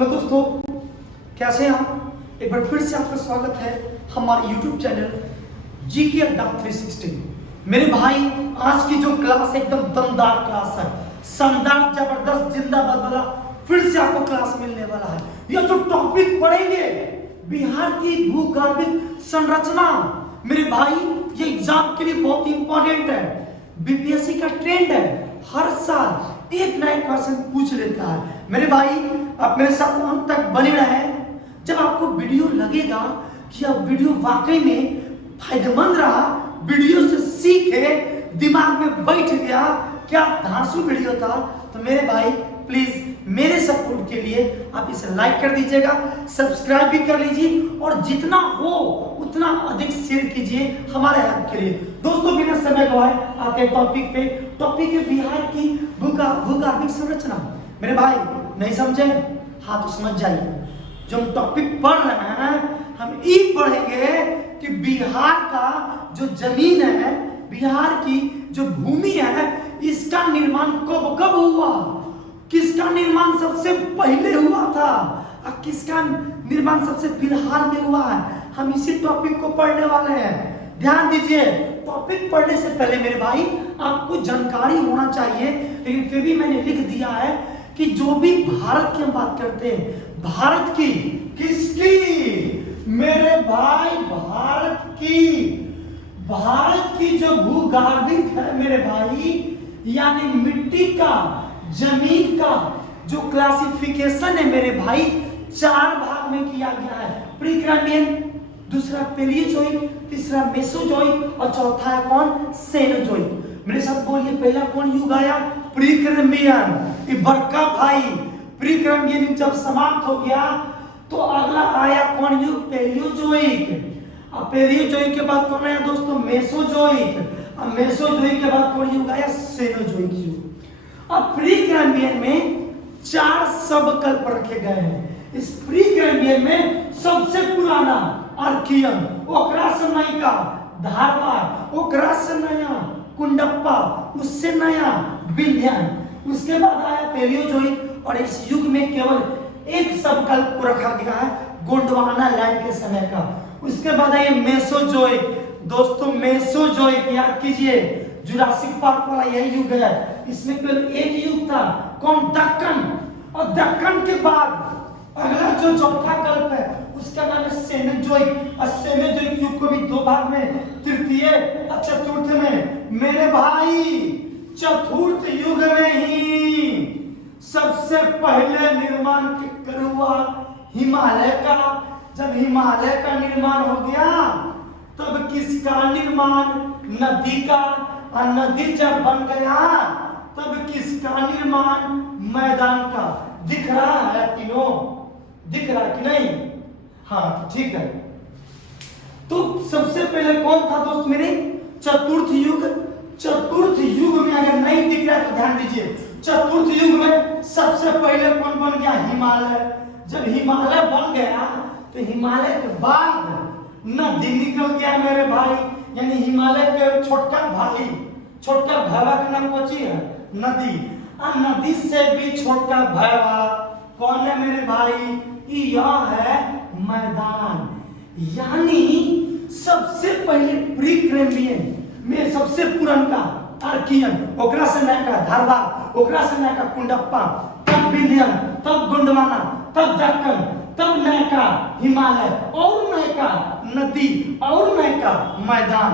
Hello दोस्तों, कैसे हैं आप? एक बार फिर से आपका स्वागत है हमारे YouTube चैनल जीके अड्डा 360। मेरे भाई, आज की जो क्लास है एकदम दमदार क्लास है, शानदार जबरदस्त जिंदाबाद वाला फिर से आपको क्लास मिलने वाला है। यह जो टॉपिक पढ़ेंगे बिहार की भूगर्भिक संरचना, मेरे भाई ये एग्जाम के लिए बहुत इंपॉर्टेंट है। बीपीएससी का ट्रेंड है, हर साल एक नया क्वेश्चन पूछ लेता है। मेरे भाई, आप मेरे साथ अंत तक बने रहे। जब आपको वीडियो लगेगा कि अब वीडियो वाकई में फायदेमंद रहा, वीडियो से सीखे, दिमाग में बैठ गया, क्या धांसू वीडियो था, तो मेरे भाई प्लीज मेरे सपोर्ट के लिए आप इसे लाइक कर दीजिएगा, सब्सक्राइब भी कर लीजिए और जितना हो उतना अधिक शेयर कीजिए हमारे हेल्प के लिए। दोस्तों, बिना समय गवाए आते टॉपिक पे। टॉपिक है बिहार की भूगर्भिक संरचना। मेरे भाई, नहीं समझे? हाँ तो समझ जाइए। जो हम टॉपिक पढ़ रहे हैं, हम ये पढ़ेंगे कि बिहार का जो जमीन है, बिहार की जो भूमि है, इसका निर्माण कब कब हुआ, किसका निर्माण सबसे पहले हुआ था और किसका निर्माण सबसे फिलहाल में हुआ है। हम इसी टॉपिक को पढ़ने वाले हैं। ध्यान दीजिए, टॉपिक पढ़ने से पहले मेरे भाई आपको जानकारी होना चाहिए, लेकिन फिर भी मैंने लिख दिया है कि जो भी भारत की हम बात करते हैं, भारत की, किसकी मेरे भाई, भारत की जो भूगर्भिक है मेरे भाई, यानी मिट्टी का, जमीन का जो क्लासिफिकेशन है मेरे भाई, 4 भाग में किया गया है। प्रीक्रैम्बियन, दूसरा पेलियोजोइक, तीसरा मेसोजोइक और चौथा है कौन? सेनोजोइक। मेरे साथ बोलिए, पहला कौन युग आया? प्रीक्रैम्बियन। ये बड़का भाई, प्रीक्रैम्बियन जब समाप्त हो गया तो अगला आया कौन युग? पेलियोजोइक। अब पेलियोजोइक के बाद कौन आया दोस्तों? मेसोजोइक। अब मेसोजोइक के बाद कौन युग आया? सेनोजोइक युग। अब प्रीक्रैम्बियन में 4 सबकल्प रखे गए हैं। इस प्रीक्रैम्बियन में सबसे पुराना आर्कियन, ओकरा से नया धारवाड़, ओकरा से नया कुंडप्पा, उससे नया विंध्यान, उसके बाद आया पेलियोजोइक। और इस युग में केवल एक सबकल्प को रखा गया है, गोंडवाना लैंड के समय का। उसके बाद आया मेसोजोइक। दोस्तों, मेसोजोइक याद कीजिए, जुरासिक पार्क वाला यही युग है। इसमें केवल एक युग था, कौन? दक्कन। और दक्कन के बाद अगला जो चौथा कल्प है उसका नाम है सेनोजोइक। और सेनोजोइक युग को भी 2 भाग में, तृतीय और चतुर्थ में। मेरे भाई, चतुर्थ युग में ही सबसे पहले निर्माण करुआ हिमालय का। जब हिमालय का निर्माण हो गया तब किसका निर्माण? नदी का। और नदी जब बन गया तब किसका निर्माण? मैदान का। दिख रहा है तीनों? दिख रहा है कि नहीं? हाँ, ठीक है। तो सबसे पहले कौन था दोस्त मेरे? चतुर्थ युग। चतुर्थ युग में अगर नहीं दिख रहा है तो ध्यान दीजिए, चतुर्थ युग में सबसे पहले कौन बन गया? हिमालय। जब हिमालय बन गया तो हिमालय के बाद नदी निकल गया मेरे भाई, यानी हिमालय के छोटका भाई, छोटका भैया का नाम कौन है? नदी। और नदी से भी छोटका भैया कौन है मेरे भाई? यह है मैदान। यानी सबसे पहले प्रीक्रैम्बियन में सबसे पुराना आर्कियन, ओकरा से नया धारवाड़, ओकरा से नया कुंडप्पा, तब विंध्यान, तब गोंडवाना, तब दक्कन, तब नया हिमालय, और नया नदी, और नया मैदान।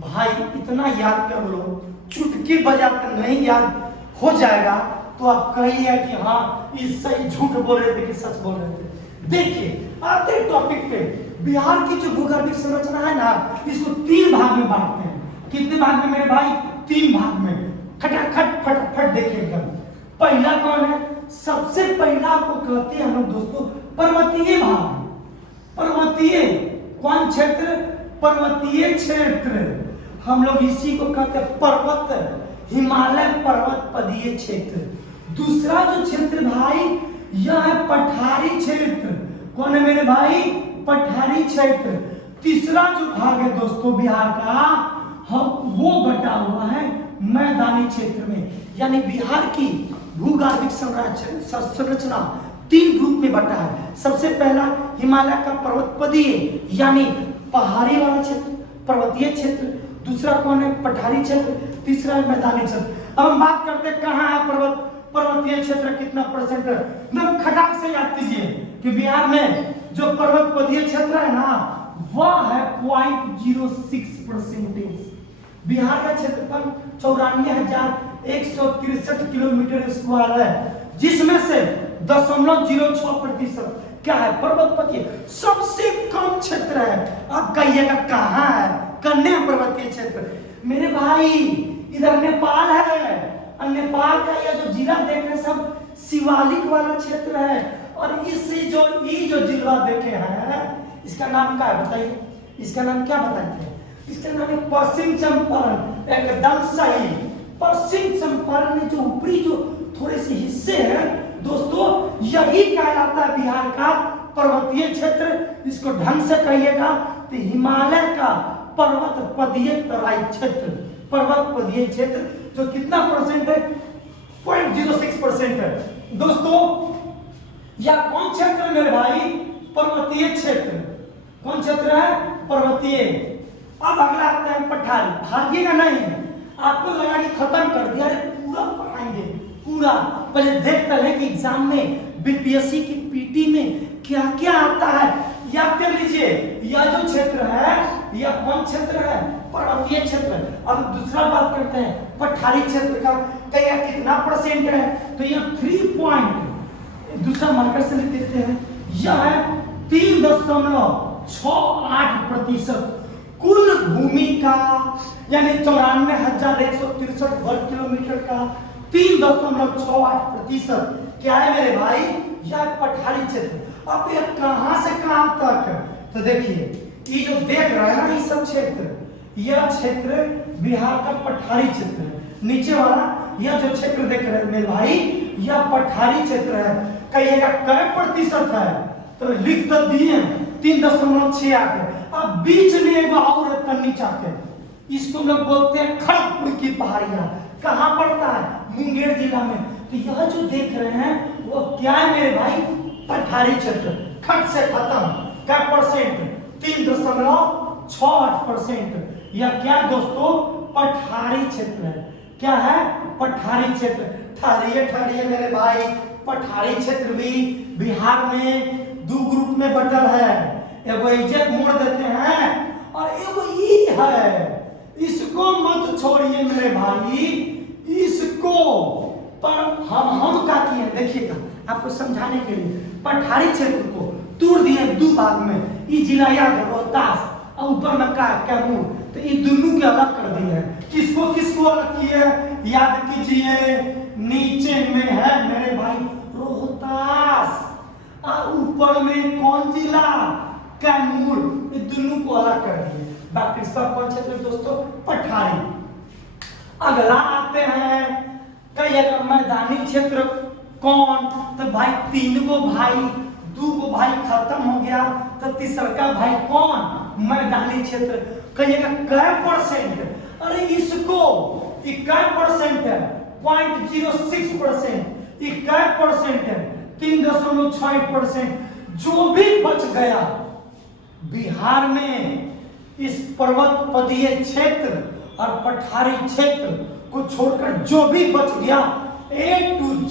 भाई, इतना याद कर लो, चुटकी बजाकर नहीं याद हो जाएगा तो आप कहिए कि हाँ ये सही झूठ बोल रहे थे कि सच बोल रहे थे। देखिए, आते टॉपिक पे। बिहार की जो भूगर्भिक संरचना है ना, इसको 3 भाग में बांटते हैं। कितने भाग में मेरे भाई? 3 भाग में। खटाखट फटाफट देखिए एकदम। पहला कौन है? सबसे पहला को कहते हैं हम लोग दोस्तों पर्वतीय भाग। पर्वतीय कौन क्षेत्र? पर्वतीय क्षेत्र। हम लोग इसी को कहते हैं पर्वत, हिमालय पर्वत पदीय क्षेत्र। दूसरा जो क्षेत्र भाई, यह है पठारी क्षेत्र। कौन है मेरे भाई? पठारी क्षेत्र। तीसरा जो भाग है दोस्तों बिहार का, हम वो बटा हुआ है मैदानी क्षेत्र में। यानी बिहार की भूगर्भिक संरचना 3 ग्रुप में बटा है। सबसे पहला हिमालय का पर्वतपदीय यानी पहाड़ी वाला क्षेत्र, पर्वतीय क्षेत्र। दूसरा कौन है? पठारी क्षेत्र। तीसरा है मैदानी क्षेत्र। अब हम बात करते हैं कहाँ है पर्वतीय क्षेत्र, कितना परसेंट है। मैं खटाक से याद कीजिए कि बिहार में जो पर्वतपदीय क्षेत्र है ना वह है 0.06%। बिहार का क्षेत्रफल 94,163 किलोमीटर स्क्वायर है, जिसमें से 0.06% क्या है? पर्वतपदीय। सबसे कम क्षेत्र है। अब कहिएगा कहाँ है? कन्या पर्वतीय क्षेत्र। मेरे भाई इधर नेपाल है, और नेपाल का यह जो जिला देख रहे हैं सब शिवालिक वाला क्षेत्र है। और ये जो जिला देखे हैं इसका नाम क्या है बताइए? इसका नाम क्या बताएंगे? इसका नाम है पश्चिम चंपारण। एकदम सही। पश्चिम चंपारण में जो ऊपरी जो थोड़े से हिस्से हैं दोस्तों, यही कहलाता है बिहार का पर्वतीय क्षेत्र। इसको ढंग से कहिएगा तो हिमालय का पर्वतपदीय तराई क्षेत्र। पर्वतपदीय क्षेत्र जो कितना परसेंट है? 0.06% है दोस्तों। या कौन क्षेत्र है मेरे भाई? पर्वतीय क्षेत्र। कौन क्षेत्र है? पर्वतीय। अब अगला आता है पठारी। भागिएगा नहीं, आपको लगा कि खत्म कर दिया, पूरा पढ़ाएंगे पूरा। पहले देखते हैं कि एग्जाम में बीपीएससी की पीटी में क्या क्या आता है। याद कर लीजिए, यह जो क्षेत्र है यह कौन क्षेत्र है? पर्वतीय क्षेत्र। अब दूसरा बात करते हैं पठारी क्षेत्र का, क्या कितना परसेंट है? तो यह 3 दूसरा मार्कर से लिख देते हैं, यह है 3.68% कुल भूमि का, यानी 94,163 वर्ग किलोमीटर का 3.68% क्या है मेरे भाई? यह पठारी क्षेत्र। अब ये कहां से कहां तक? तो देखिए ये जो देख रहा है ना ये सब क्षेत्र, यह क्षेत्र बिहार का पठारी क्षेत्र है। नीचे वाला यह जो क्षेत्र देख रहे हैं मेरे भाई यह पठारी क्षेत्र है। कहिएगा कै प्रतिशत है? तो लिख तो दिए 3.68। अब बीच में एक और नीचा के, इसको हम लोग बोलते हैं खड़गपुर की पहाड़ियां। कहां पड़ता है? मुंगेर जिला में। तो यह जो देख रहे हैं वो क्या है मेरे भाई? पठारी क्षेत्र। खट से खत्म। क्या परसेंट? 3.68%। यह क्या दोस्तों? पठारी क्षेत्र है। क्या है? पठारी क्षेत्र। ठहरिए मेरे भाई, पठारी क्षेत्र भी बिहार में 2 ग्रुप में बटल है। एगो इज्जत मोड़ देते हैं और एगो ये है। इसको मत छोड़िए मेरे भाई, इसको। पर हम क्या किए देखिएगा आपको समझाने के लिए। पठारी क्षेत्र को तोड़ दिए 2 भाग में। ये जिला याद है रोहतास और ऊपर में का कैमूर। तो ये दोनों के अलग कर दिए हैं। किसको अलग किए? याद कीजिए, नीचे में है मेरे भाई रोहतास और ऊपर में कौन जिला? कैमूर। ये दोनों को अलग कर दिए। बाकी सब कौन क्षेत्र दोस्तों? पठारी। अगला आते हैं कहिएगा मैदानी क्षेत्र कौन? तो भाई 3 गो भाई, 2 गो भाई खत्म हो गया, तो तीसरा का भाई कौन? मैदानी क्षेत्र। कहिएगा कै परसेंट? अरे इसको कै परसेंट है? 0.06%। कै परसेंट है? 3.6%। जो भी बच गया बिहार में इस पर्वतपदीय क्षेत्र और पठारी क्षेत्र को छोड़कर जो भी बच गया A to Z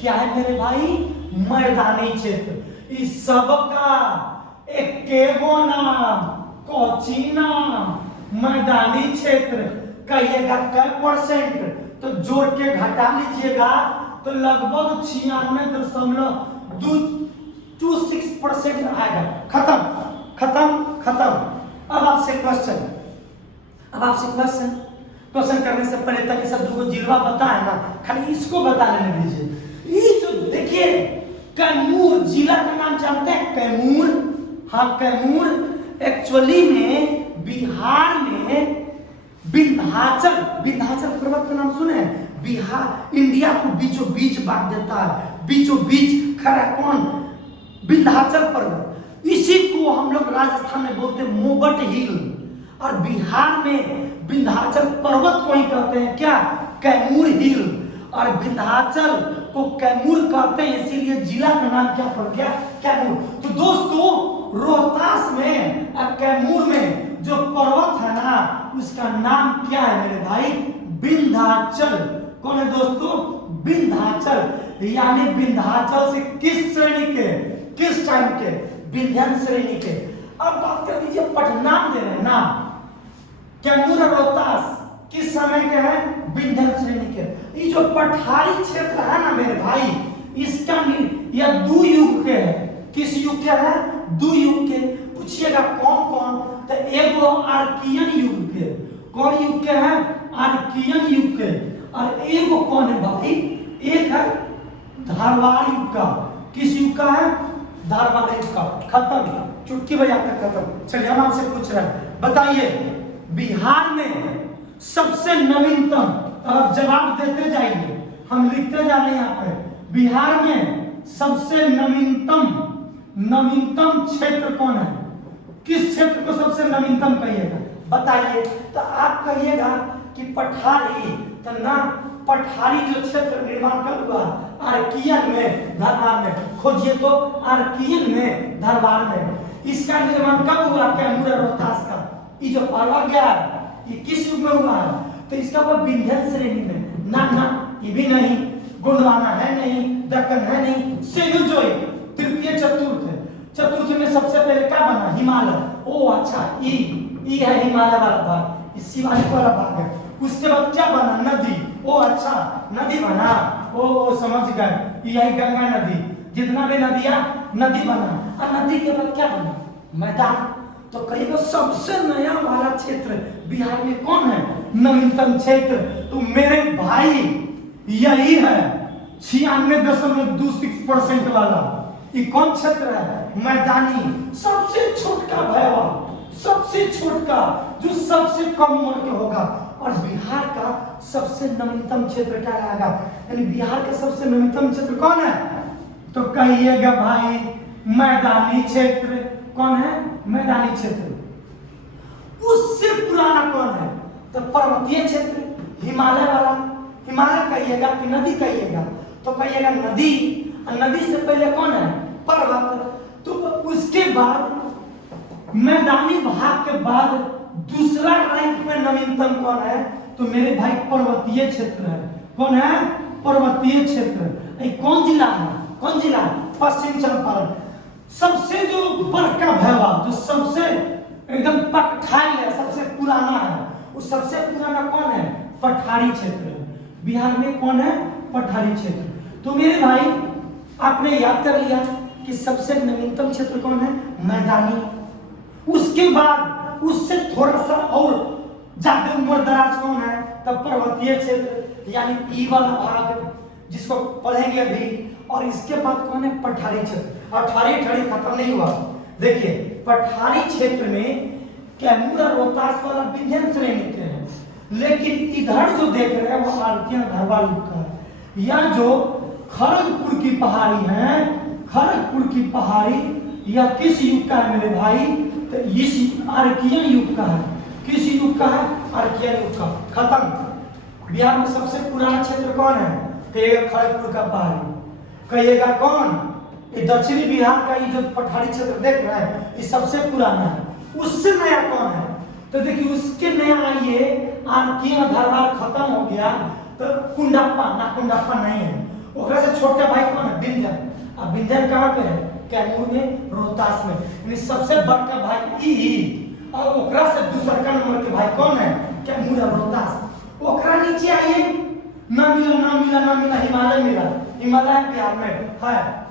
क्या है मेरे भाई? मैदानी क्षेत्र। इस सब का एक नाम, कोची नाम, मैदानी क्षेत्र। कहिएगा कै परसेंट? तो जोड़ के घटा लीजिएगा तो लगभग 96.26% आएगा। खत्म। अब आपसे क्वेश्चन करने से पहले तक सब 2 जिला बता है ना, खाली इसको बता लेने दीजिए। ये जो देखिए कैमूर जिला का नाम जानते हैं? कैमूर। हाँ, कैमूर एक्चुअली में बिहार में विंध्याचल पर्वत का नाम सुने हैं? बिहार इंडिया को बीचों बीच बांट देता है। बीचों बीच खड़ा कौन? विंध्याचल पर्वत। इसी को हम लोग राजस्थान में बोलते हैं मोबट हिल, और बिहार में विंध्याचल पर्वत को ही कहते हैं क्या? कैमूर हिल। और विंध्याचल को कैमूर कहते हैं, इसीलिए जिला का नाम क्या पड़ गया, कैमूर। तो दोस्तों रोहतास में कैमूर में जो पर्वत है ना उसका नाम क्या है मेरे भाई, विंध्याचल। कौन है दोस्तों, विंध्याचल। यानी विंध्याचल से किस श्रेणी के, किस टाइम के, विंध्याचल श्रेणी के। अब बात कर दीजिए पटनाम दे रहे हैं नाम, कैमूर और रोहतास किस समय के हैं, विंध्याचल श्रेणी के। ये जो पठारी क्षेत्र है ना मेरे भाई, इसका यह दो युग के है। किस युग के है, दो युग के। पूछिएगा कौन कौन, तो एक वो आर्कियन युग के। कौन युग के हैं, आर्कियन युग के। और एक वो कौन है भाई, एक है धारवाड़ युग का। किस युग का है, धारवाड़ युग का। खत्म, चुटकी बजाकर खत्म। चलिए हम आपसे पूछ रहे हैं, बताइए बिहार में सबसे नवीनतम, अब जवाब देते जाइए, हम लिखते जा रहे हैं यहाँ पे। बिहार में सबसे नवीनतम क्षेत्र कौन है, किस क्षेत्र को सबसे नवीनतम कहिएगा, बताइए। तो आप कहिएगा कि पठारी, तो ना पठारी जो क्षेत्र निर्माण कब हुआ, आर्कियन में, धारवाड़ में। खोजिए तो आर्कियन में, धारवाड़ में। इसका निर्माण कब हुआ, कैमूर और रोहतास का। ये जो पाला गया ये किस युग में हुआ है, तो इसका वो विंध्याचल श्रेणी में। ना ये भी नहीं, गोंडवाना है नहीं, दक्कन है नहीं, सेनुजोई तृतीय चतुर्थ में सबसे पहले क्या बना, हिमालय। ओ अच्छा, ई है हिमालय वाला भाग, इस शिवालिक वाला भाग है। उसके बाद क्या बना, नदी। ओ अच्छा, नदी बना, ओ समझ गए, यही गंगा नदी। जितना भी नदी बना। और नदी के बाद क्या बना, मैदान। तो कहिएगा सबसे नया वाला क्षेत्र बिहार में कौन है, नवीनतम क्षेत्र। तो मेरे भाई यही है 96.26% वाला। ये कौन क्षेत्र है, मैदानी। सबसे छोटका भैया, सबसे छोटका, जो सबसे कम उम्र के होगा। और बिहार का सबसे नवीनतम क्षेत्र क्या रहेगा, यानी बिहार का सबसे नवीनतम क्षेत्र कौन है, तो कहिएगा भाई मैदानी क्षेत्र। कौन है, मैदानी क्षेत्र। उससे पुराना कौन है, तो पर्वतीय क्षेत्र, हिमालय वाला। हिमालय कहिएगा कि नदी कहिएगा, तो कहिएगा नदी। और नदी से पहले कौन है, पर्वत। तो उसके बाद मैदानी भाग के बाद दूसरा रैंक में नवीनतम कौन है, तो मेरे भाई पर्वतीय क्षेत्र है। कौन है, पर्वतीय क्षेत्र। कौन जिला है, कौन जिला, पश्चिम चंपारण। सबसे जो बड़का भैया, जो सबसे एकदम पठारी है, सबसे पुराना है, वो सबसे पुराना कौन है, पठारी क्षेत्र। बिहार में कौन है, पठारी क्षेत्र। तो मेरे भाई आपने याद कर लिया कि सबसे नवीनतम क्षेत्र कौन है, मैदानी। उसके बाद उससे थोड़ा सा और ज्यादा उम्र दराज कौन है, तब पर्वतीय क्षेत्र, यानी ई वाला भाग जिसको पढ़ेंगे अभी। और इसके बाद कौन है, पठारी क्षेत्र। अठारी खत्म नहीं हुआ। देखिए पठारी क्षेत्र में कैमूर और रोहतास वाला विंध्याचल श्रेणी के हैं, लेकिन इधर जो देख रहे हैं वो आर्कियन धारवाड़ युग का है। यह जो खड़गपुर की पहाड़ी है, खड़गपुर की पहाड़ी, यह किस युग का है मेरे भाई, तो इस आर्कियन युग का है। किस युग का है, आर्कियन युग का। खत्म। बिहार में सबसे पुराना क्षेत्र कौन है, कहिएगा खड़गपुर का पहाड़ी। कहिएगा कौन, ये दक्षिणी बिहार का ये जो पठारी क्षेत्र देख रहे हैं ये सबसे पुराना है। उससे नया कौन है, तो देखिए उसके नया आइए, आर्कियन धारवाड़ खत्म हो गया, तो कुंडाप्पा नहीं है। ओकरा से छोटा भाई कौन है, विंध्याचल। अब विंध्याचल कहाँ पे है, कैमूर में, रोहतास में। यानी सबसे बड़का भाई ई, और ओकरा से दूसरा का नंबर के भाई कौन है, कैमूर और रोहतास। ओकरा नीचे आइए, ना मिला, हिमालय मिला। हिमालय बिहार में है,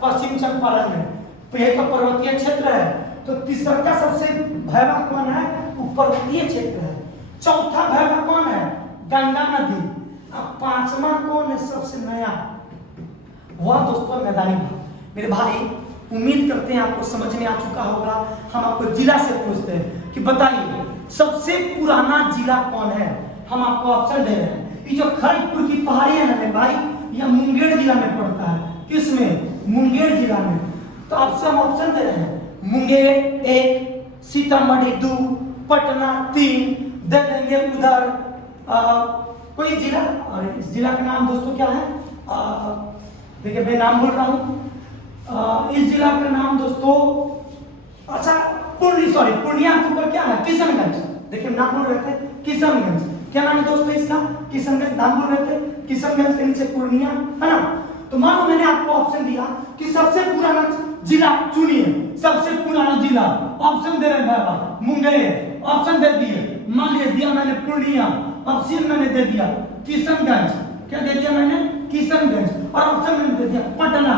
पश्चिम चंपारण में। तो यह तो पर्वतीय क्षेत्र है। तो तीसरा का सबसे भैया कौन है, वो पर्वतीय क्षेत्र है। चौथा भैया कौन है, गंगा नदी। अब पांचवा कौन है, सबसे नया, वह दोस्तों मैदानी भाग। मेरे भाई उम्मीद करते हैं आपको समझ में आ चुका होगा। हम आपको जिला से पूछते हैं कि बताइए सबसे पुराना जिला कौन है। हम आपको ऑप्शन दे रहे हैं। ये जो खड़गपुर की पहाड़ी है ना मेरे भाई, यह मुंगेर जिला में पड़ता है। किसमें, मुंगेर जिला में। तो आपसे हम ऑप्शन दे रहे हैं, मुंगेर 1, सीतामढ़ी 2, पटना 3, दे देंगे उधर कोई जिला। और इस जिला का नाम दोस्तों क्या है, देखिए मैं नाम बोल रहा हूँ, इस जिला का नाम दोस्तों, अच्छा पूर्णिया के ऊपर क्या है, किशनगंज। देखिए नाम बोल रहे थे किशनगंज, क्या नाम है दोस्तों इसका, किशनगंज नाम बोल रहे थे, किशनगंज के नीचे पूर्णिया है ना। तो मानो मैंने आपको ऑप्शन दिया कि सबसे पुराना जिला चुनिए, सबसे पुराना जिला, ऑप्शन दे रहे हैं बाबा, मुंगेर ऑप्शन दे दिए, मान लिया दिया मैंने पूर्णिया, ऑप्शन मैंने दे दिया किशनगंज, क्या दे दिया मैंने, किशनगंज, और ऑप्शन मैंने दे दिया पटना।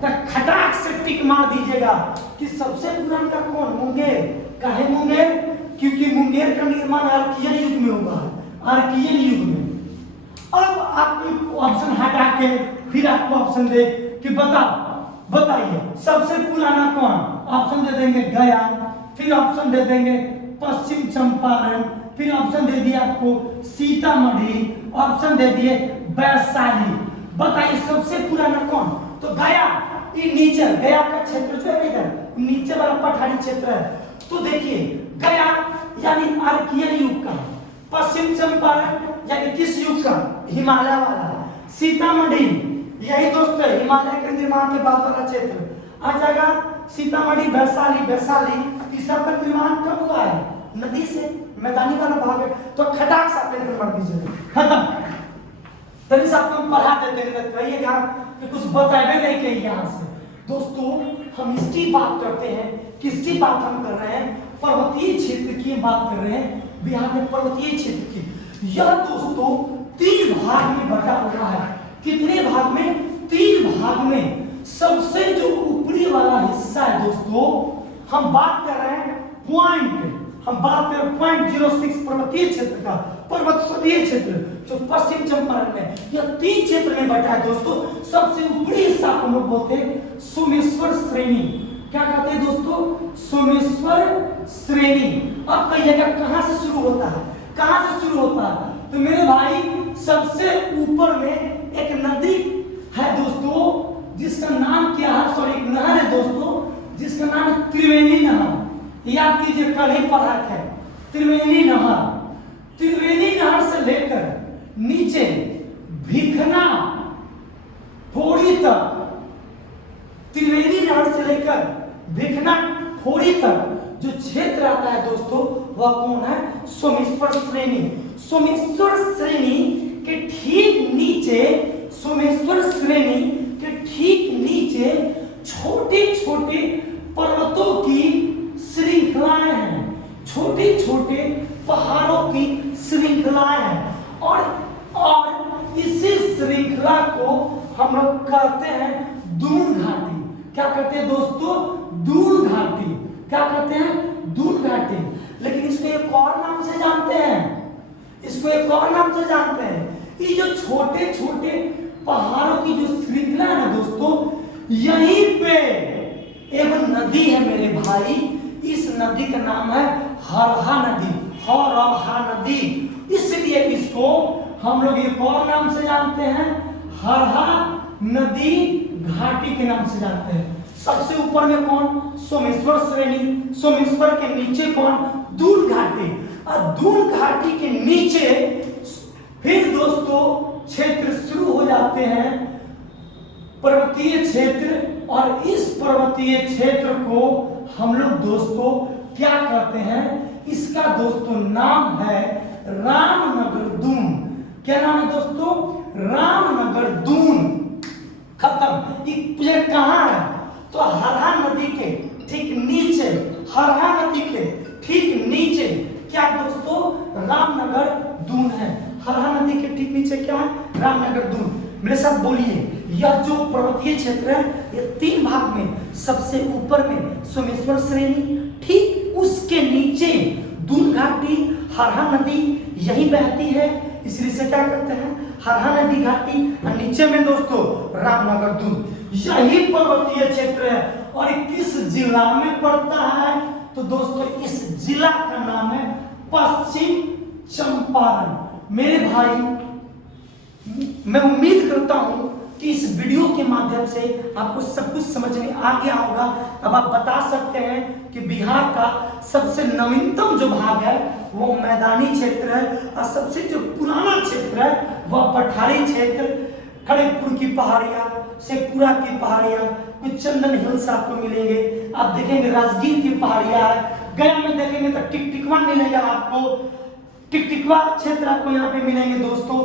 तो खटाक से टिक मार दीजिएगा कि सबसे पुराना का कौन, मुंगेर। काहे मुंगेर, क्योंकि मुंगेर का निर्माण आर्कियन युग में हुआ है, आर्कियन युग में। अब आपको ऑप्शन हटा के फिर आपको ऑप्शन दे कि बताइए सबसे पुराना कौन, ऑप्शन दे देंगे गया, फिर ऑप्शन दे देंगे पश्चिम चंपारण, फिर ऑप्शन दे दिया आपको सीतामढ़ी, ऑप्शन दे दिए वैशाली। बताइए सबसे पुराना कौन। तो गया, ये नीचे गया का क्षेत्र जो है इधर नीचे वाला पठारी क्षेत्र है। तो देखिए गया यानी आर्कियन युग का, पश्चिम चंपारण यानी किस युग का, हिमालय वाला, सीतामढ़ी यही दोस्तों हिमालय के निर्माण के बाद वाला क्षेत्र आ जाएगा, सीतामढ़ी वैशाली तीसरा का निर्माण कब हुआ है, नदी से, मैदानी वाला भाग है। तो खटाक से आपने नंबर दीजिए, खत्म। तभी सब तुम पढ़ा देते हैं, कहिएगा कि कुछ बताए नहीं कहीं यहाँ से। दोस्तों हम इसकी बात करते हैं, किसकी बात हम कर रहे हैं, पर्वतीय क्षेत्र की बात कर रहे हैं, बिहार में पर्वतीय क्षेत्र की। यह दोस्तों 3 भाग में बटा हुआ है। कितने भाग में, 3 भाग में। सबसे जो ऊपरी वाला हिस्सा है दोस्तों, हम बात कर रहे हैं हम बात कर रहे हैं 0.06 पर्वतीय क्षेत्र का, पर्वतीय क्षेत्र जो पश्चिम चंपारण में, यह 3 क्षेत्र में बटा है दोस्तों। सबसे ऊपरी हिस्सा हम लोग बोलते हैं सोमेश्वर श्रेणी। क्या कहते हैं दोस्तों, सोमेश्वर श्रेणी। अब कहिएगा कहां से शुरू होता है, कहां से शुरू होता है। तो मेरे भाई सबसे ऊपर में एक नदी है दोस्तों, जिसका नाम क्या है, सॉरी एक नहर है दोस्तों, जिसका नाम है त्रिवेणी नहर। याद कीजिए कल ही पढ़ा था, त्रिवेणी नहर। त्रिवेणी नहर से लेकर नीचे भिखना फोड़ी तक, त्रिवेणी नहर से लेकर भिखना फोड़ी तक जो क्षेत्र आता है दोस्तों, वह कौन है, सोमेश्वर श्रेणी। सोमेश्वर श्रेणी के ठीक नीचे, सोमेश्वर श्रेणी के ठीक नीचे छोटे छोटे पर्वतों की श्रृंखलाएं हैं, छोटे छोटे पहाड़ों की श्रृंखलाएं हैं। और इसी श्रृंखला को हम लोग कहते हैं दून घाटी। क्या कहते हैं दोस्तों, दून घाटी। क्या कहते हैं, दून घाटी। लेकिन इसको एक और नाम से जानते हैं, इसको एक और नाम से जानते हैं। ये जो छोटे छोटे पहाड़ों की जो श्रृंखला है ना दोस्तों, यहीं पे एक नदी है मेरे भाई। इस नदी का नाम है हरहा नदी, हरहा नदी। इसलिए इसको हम लोग एक और नाम से जानते हैं, हरहा नदी घाटी के नाम से जानते हैं। सबसे ऊपर में कौन, सोमेश्वर श्रेणी, सोमेश्वर के नीचे कौन, दून घाटी। और दून घाटी के नीचे फिर दोस्तों क्षेत्र शुरू हो जाते हैं पर्वतीय क्षेत्र। और इस पर्वतीय क्षेत्र को हम लोग दोस्तों क्या कहते हैं, इसका दोस्तों नाम है रामनगर दून। क्या नाम है दोस्तों, रामनगर दून। खत्म। ये कहाँ है, तो हरहा नदी के ठीक नीचे, हरहा नदी के ठीक नीचे क्या दोस्तों, रामनगर दून है। हरहा नदी के ठीक नीचे क्या है, रामनगर दून। मेरे साथ बोलिए, यह जो पर्वतीय क्षेत्र है ये 3 भाग में, सबसे ऊपर में सोमेश्वर श्रेणी, ठीक उसके नीचे दून घाटी, हरहा नदी यही बहती है, इसलिए से क्या करते हैं, हरहा नदी घाटी। और नीचे में दोस्तों रामनगर दून, यही पर्वतीय क्षेत्र है। और किस जिला में पड़ता है, तो दोस्तों इस जिला का नाम है पश्चिम चंपारण। मेरे भाई मैं उम्मीद करता हूं कि इस वीडियो के माध्यम से आपको सब कुछ समझ में आ गया होगा। अब आप बता सकते हैं कि बिहार का सबसे नवीनतम जो भाग है वो मैदानी क्षेत्र है, और सबसे जो पुराना क्षेत्र है वह पठारी क्षेत्र खड़गपुर की पहाड़ियाँ, शेखपुरा की पहाड़ियाँ, कुछ चंदन हिल्स आपको मिलेंगे। आप देखेंगे राजगीर की पहाड़ियाँ है। गया में देखेंगे तो टिकटिकवा मिलेगा आपको, टिकटिकवा क्षेत्र आपको यहाँ पे मिलेंगे दोस्तों।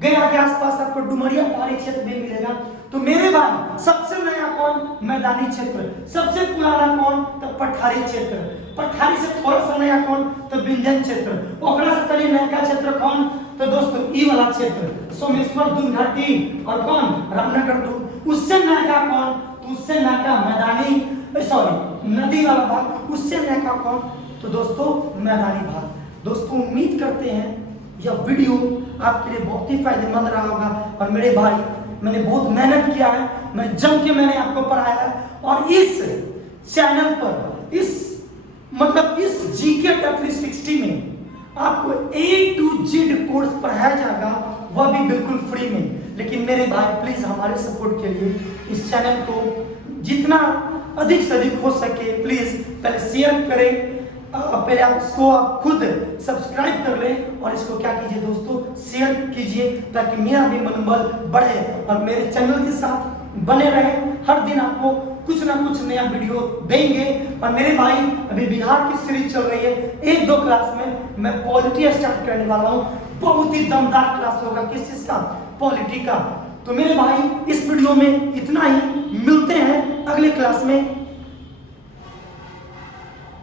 गया के आसपास आपको डुमरिया पहाड़ी क्षेत्र भी मिलेगा। तो मेरे भाई सबसे नया कौन? मैदानी क्षेत्र। सबसे पुराना कौन? तो पठारी क्षेत्र। पठारी से थोड़ा सा नया कौन? तो विंध्यन क्षेत्र। ओकरा से तनी नया क्षेत्र कौन? तो दोस्तों ई वाला क्षेत्र सोमेश्वर दून घाटी और कौन? रामनगर दून। उससे नया कौन? तो उससे नया मैदानी सॉरी नदी वाला भाग। उससे नया कौन? तो दोस्तों मैदानी भाग। दोस्तों उम्मीद करते हैं यह वीडियो आपके लिए बहुत ही फायदेमंद रहा होगा। और मेरे भाई मैंने बहुत मेहनत किया है, मैंने जम के मैंने आपको पढ़ाया है। और इस चैनल पर इस जीके 360 में आपको A to Z कोर्स पढ़ाया जाएगा, वह भी बिल्कुल फ्री में। लेकिन मेरे भाई प्लीज हमारे सपोर्ट के लिए इस चैनल को जितना अधिक से अधिक हो सके प्लीज पहले शेयर करें, पहले आप इसको आप खुद सब्सक्राइब कर लें और इसको क्या कीजिए दोस्तों शेयर कीजिए, ताकि मेरा भी मनोबल बढ़े और मेरे चैनल के साथ बने रहे। हर दिन आपको कुछ ना कुछ नया वीडियो देंगे। और मेरे भाई अभी बिहार की सीरीज चल रही है, 1-2 क्लास में मैं पॉलिटी स्टार्ट करने वाला हूँ। बहुत ही दमदार क्लास होगा। किस चीज का? पॉलिटी का। तो मेरे भाई इस वीडियो में इतना ही, मिलते हैं अगले क्लास में।